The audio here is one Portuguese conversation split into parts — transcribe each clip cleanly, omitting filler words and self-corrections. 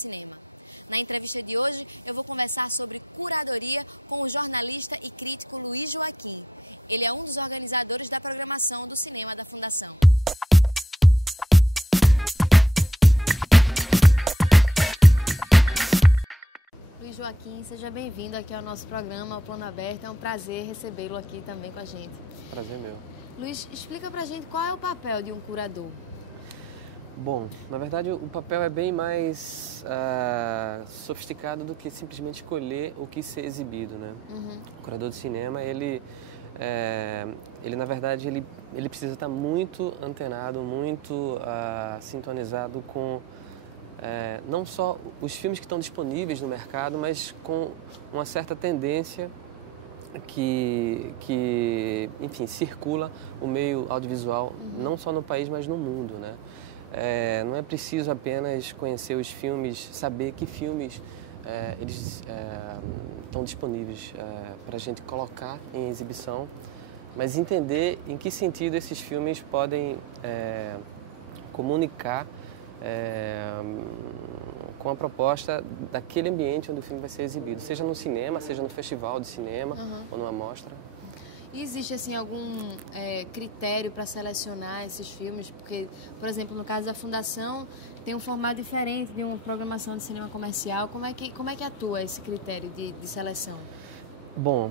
cinema. Na entrevista de hoje, eu vou conversar sobre curadoria com o jornalista e crítico Luiz Joaquim. Ele é um dos organizadores da programação do cinema da Fundação. Luiz Joaquim, seja bem-vindo aqui ao nosso programa, ao Plano Aberto. É um prazer recebê-lo aqui também com a gente. Prazer meu. Luiz, explica pra gente qual é o papel de um curador. Bom, na verdade o papel é bem mais sofisticado do que simplesmente escolher o que ser exibido, né? O curador de cinema, ele na verdade, ele precisa estar muito antenado, muito sintonizado com não só os filmes que estão disponíveis no mercado, mas com uma certa tendência que enfim, circula o meio audiovisual, não só no país, mas no mundo, né? Não é preciso apenas conhecer os filmes, saber que filmes eles estão disponíveis para a gente colocar em exibição, mas entender em que sentido esses filmes podem comunicar com a proposta daquele ambiente onde o filme vai ser exibido, seja no cinema, seja no festival de cinema ou numa mostra. E existe assim algum critério para selecionar esses filmes? Porque, por exemplo, no caso da Fundação, tem um formato diferente de uma programação de cinema comercial. Como é que atua esse critério de seleção? Bom,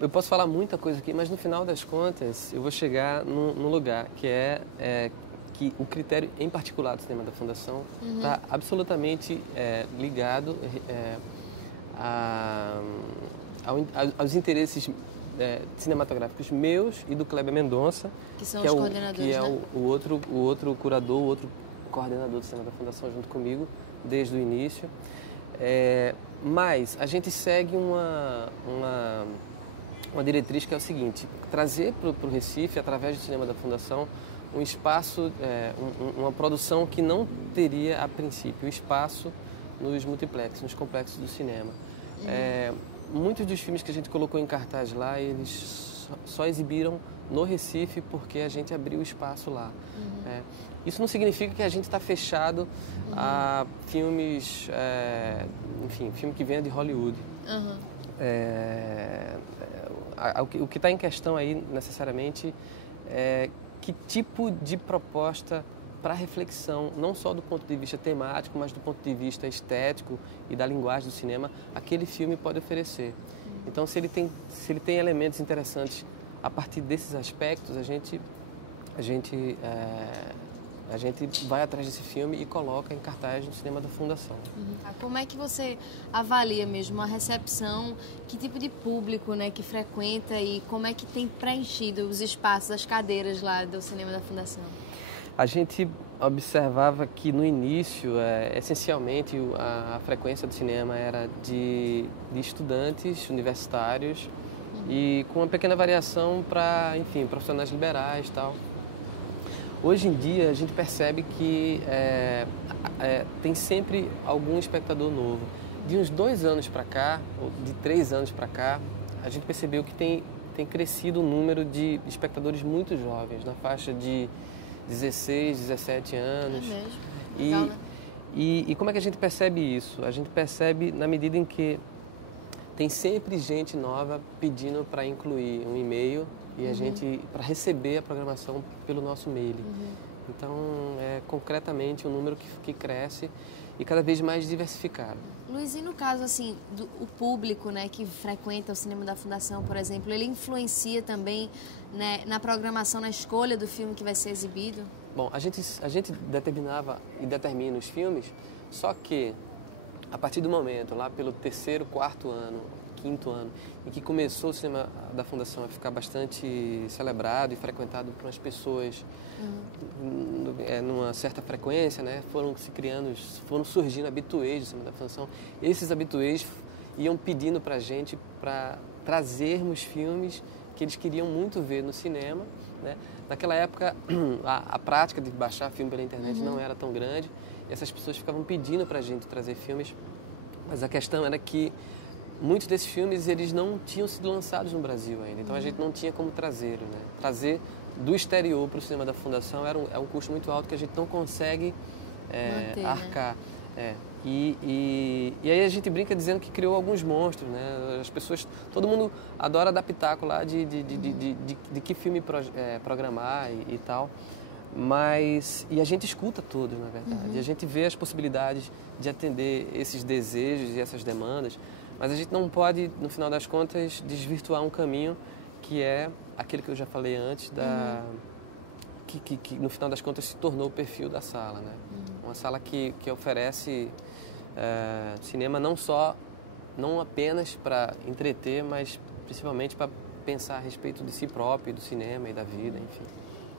eu posso falar muita coisa aqui, mas no final das contas eu vou chegar num lugar que que o critério em particular do cinema da Fundação está absolutamente ligado aos interesses cinematográficos meus e do Kleber Mendonça, que são os coordenadores, que é o outro curador, o outro coordenador do cinema da Fundação junto comigo desde o início. Mas a gente segue uma diretriz que é o seguinte: trazer para o Recife, através do cinema da Fundação, um espaço, uma produção que não teria a princípio espaço nos multiplexes, nos complexos do cinema. Muitos dos filmes que a gente colocou em cartaz lá, eles só exibiram no Recife porque a gente abriu espaço lá. Isso não significa que a gente está fechado a filmes, enfim, filme que venha de Hollywood. O que está em questão aí, necessariamente, é que tipo de proposta para reflexão, não só do ponto de vista temático, mas do ponto de vista estético e da linguagem do cinema, aquele filme pode oferecer. Então, se ele tem elementos interessantes a partir desses aspectos, a gente vai atrás desse filme e coloca em cartaz no cinema da Fundação. Como é que você avalia mesmo a recepção, que tipo de público, né, que frequenta e como é que tem preenchido os espaços, as cadeiras lá do cinema da Fundação? A gente observava que no início, essencialmente, a frequência do cinema era de estudantes universitários e com uma pequena variação para, enfim, profissionais liberais e tal. Hoje em dia, a gente percebe que tem sempre algum espectador novo. De uns 2 anos para cá, ou de 3 anos para cá, a gente percebeu que tem crescido o número de espectadores muito jovens, na faixa de 16, 17 anos. É mesmo? Legal, né? E como é que a gente percebe isso? A gente percebe na medida em que tem sempre gente nova pedindo para incluir um e-mail e a gente para receber a programação pelo nosso mail. Então, concretamente um número que cresce e cada vez mais diversificado. Luiz, e no caso assim, o público, né, que frequenta o cinema da Fundação, por exemplo, ele influencia também, né, na programação, na escolha do filme que vai ser exibido? Bom, a gente determinava e determina os filmes, só que a partir do momento, lá pelo 3º, 4º ano, 5º ano, em que começou o cinema da Fundação a ficar bastante celebrado e frequentado por umas pessoas numa certa frequência, né? Foram surgindo habituês do cinema da Fundação. Esses habituês iam pedindo para a gente para trazermos filmes que eles queriam muito ver no cinema, né? Naquela época, a prática de baixar filme pela internet não era tão grande. E essas pessoas ficavam pedindo para a gente trazer filmes, mas a questão era que muitos desses filmes eles não tinham sido lançados no Brasil ainda, então a gente não tinha como trazer, né? Trazer do exterior para o cinema da Fundação é um custo muito alto que a gente não consegue Manter, arcar. E aí a gente brinca dizendo que criou alguns monstros, né? As pessoas, todo mundo adora dar pitaco lá de que filme programar e tal. E a gente escuta todos, na verdade. E a gente vê as possibilidades de atender esses desejos e essas demandas, mas a gente não pode, no final das contas, desvirtuar um caminho que é aquele que eu já falei antes, que no final das contas se tornou o perfil da sala, né? Uma sala que oferece cinema não apenas para entreter, mas principalmente para pensar a respeito de si próprio, do cinema e da vida, enfim.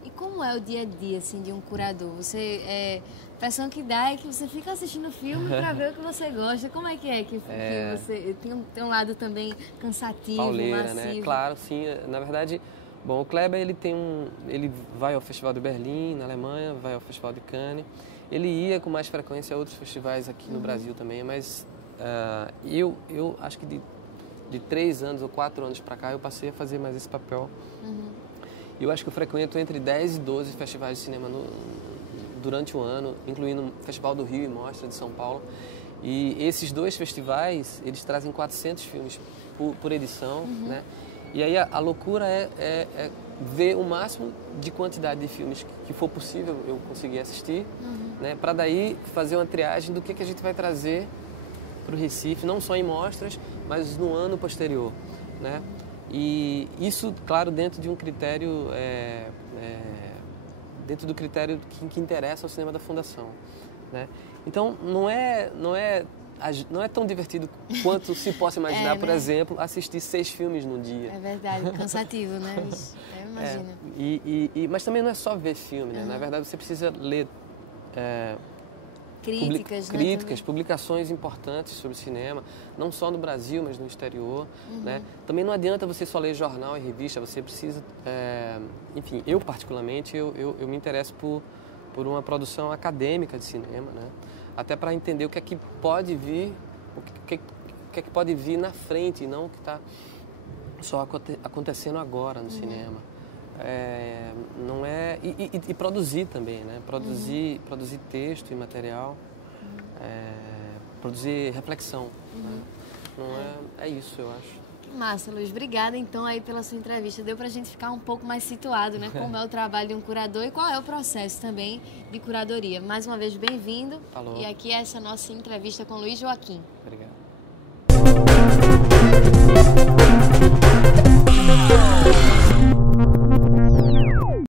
E como é o dia a dia assim, de um curador? A impressão que dá é que você fica assistindo o filme para ver o que você gosta. Como é que você tem um lado também cansativo, pauleira, massivo? né? Claro, sim. Na verdade, bom, o Kleber ele vai ao Festival de Berlim, na Alemanha, vai ao Festival de Cannes. Ele ia com mais frequência a outros festivais aqui no Brasil também, mas eu acho que de 3 anos ou 4 anos para cá eu passei a fazer mais esse papel. Eu acho que eu frequento entre 10 e 12 festivais de cinema durante o ano, incluindo o Festival do Rio e Mostra de São Paulo. E esses 2 festivais, eles trazem 400 filmes por edição, né? E aí a loucura é ver o máximo de quantidade de filmes que for possível eu conseguir assistir, né? Para daí fazer uma triagem do que a gente vai trazer para o Recife, não só em mostras, mas no ano posterior, né? E isso, claro, dentro de um critério, dentro do critério que interessa ao cinema da Fundação, né? Então, não é tão divertido quanto se possa imaginar, por exemplo, assistir 6 filmes num dia. É verdade, cansativo, né? Eu imagino. Mas também não é só ver filme, né? Na verdade, você precisa ler críticas, publicações importantes sobre cinema, não só no Brasil, mas no exterior, né? Também não adianta você só ler jornal e revista, você precisa... enfim, eu particularmente, eu me interesso por uma produção acadêmica de cinema, né? Até para entender o que é que pode vir, o que é que pode vir na frente, e não o que está só acontecendo agora no cinema. Não é e produzir também, né? Produzir texto e material, produzir reflexão, né? Não é isso, eu acho. Massa, Luiz. Obrigada, então, aí pela sua entrevista. Deu pra gente ficar um pouco mais situado, né? Como é o trabalho de um curador e qual é o processo também de curadoria. Mais uma vez, bem-vindo. Falou. E aqui é essa nossa entrevista com Luiz Joaquim. Obrigado.